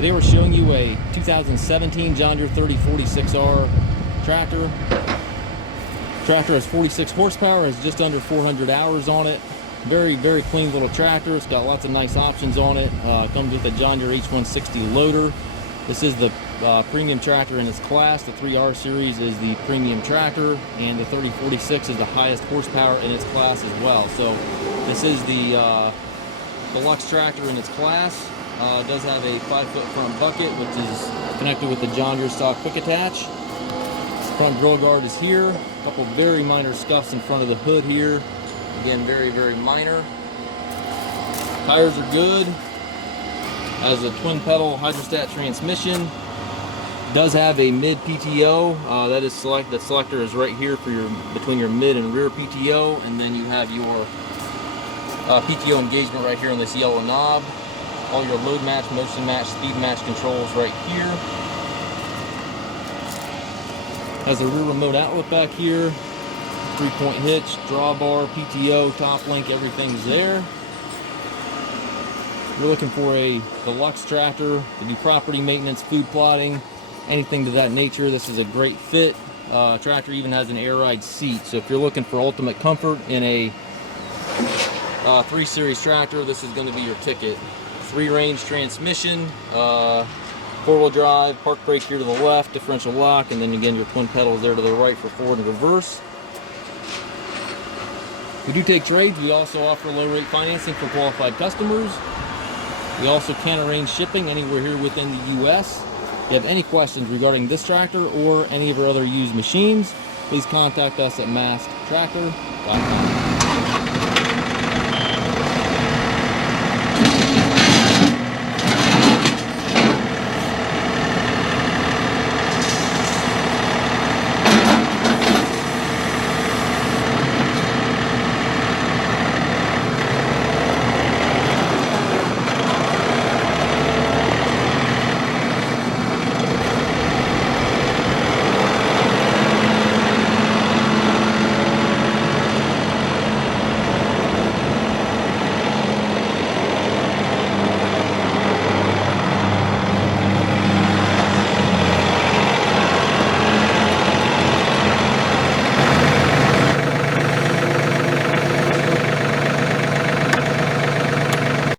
Today we're showing you a 2017 John Deere 3046R tractor. Tractor has 46 horsepower, has just under 400 hours on it. Very clean little tractor. It's got lots of nice options on it. Comes with a John Deere H160 loader. This is the premium tractor in its class. The 3R series is the premium tractor, and the 3046 is the highest horsepower in its class as well. So this is the Deluxe tractor in its class. It does have a 5-foot front bucket, which is connected with the John Deere stock quick attach. Front grill guard is here. A couple very minor scuffs in front of the hood here. Again, very minor. Tires are good. Has a twin pedal Hyd transmission. Does have a mid PTO. That selector is right here for between your mid and rear PTO, and then you have your PTO engagement right here on this yellow knob. All your load match, motion match, speed match controls right here. Has a rear remote outlet back here. 3-point hitch, drawbar, PTO, top link, everything's there. If you're looking for a Deluxe tractor to do property maintenance, food plotting, anything to that nature, this is a great fit. Tractor even has an air ride seat, so if you're looking for ultimate comfort in a 3 Series tractor, this is going to be your ticket. 3-range transmission, 4-wheel drive, park brake here to the left, differential lock, and then again your twin pedals there to the right for forward and reverse. We do take trades. We also offer low rate financing for qualified customers. We also can arrange shipping anywhere here within the US. If you have any questions regarding this tractor or any of our other used machines, please contact us at masttractor.com.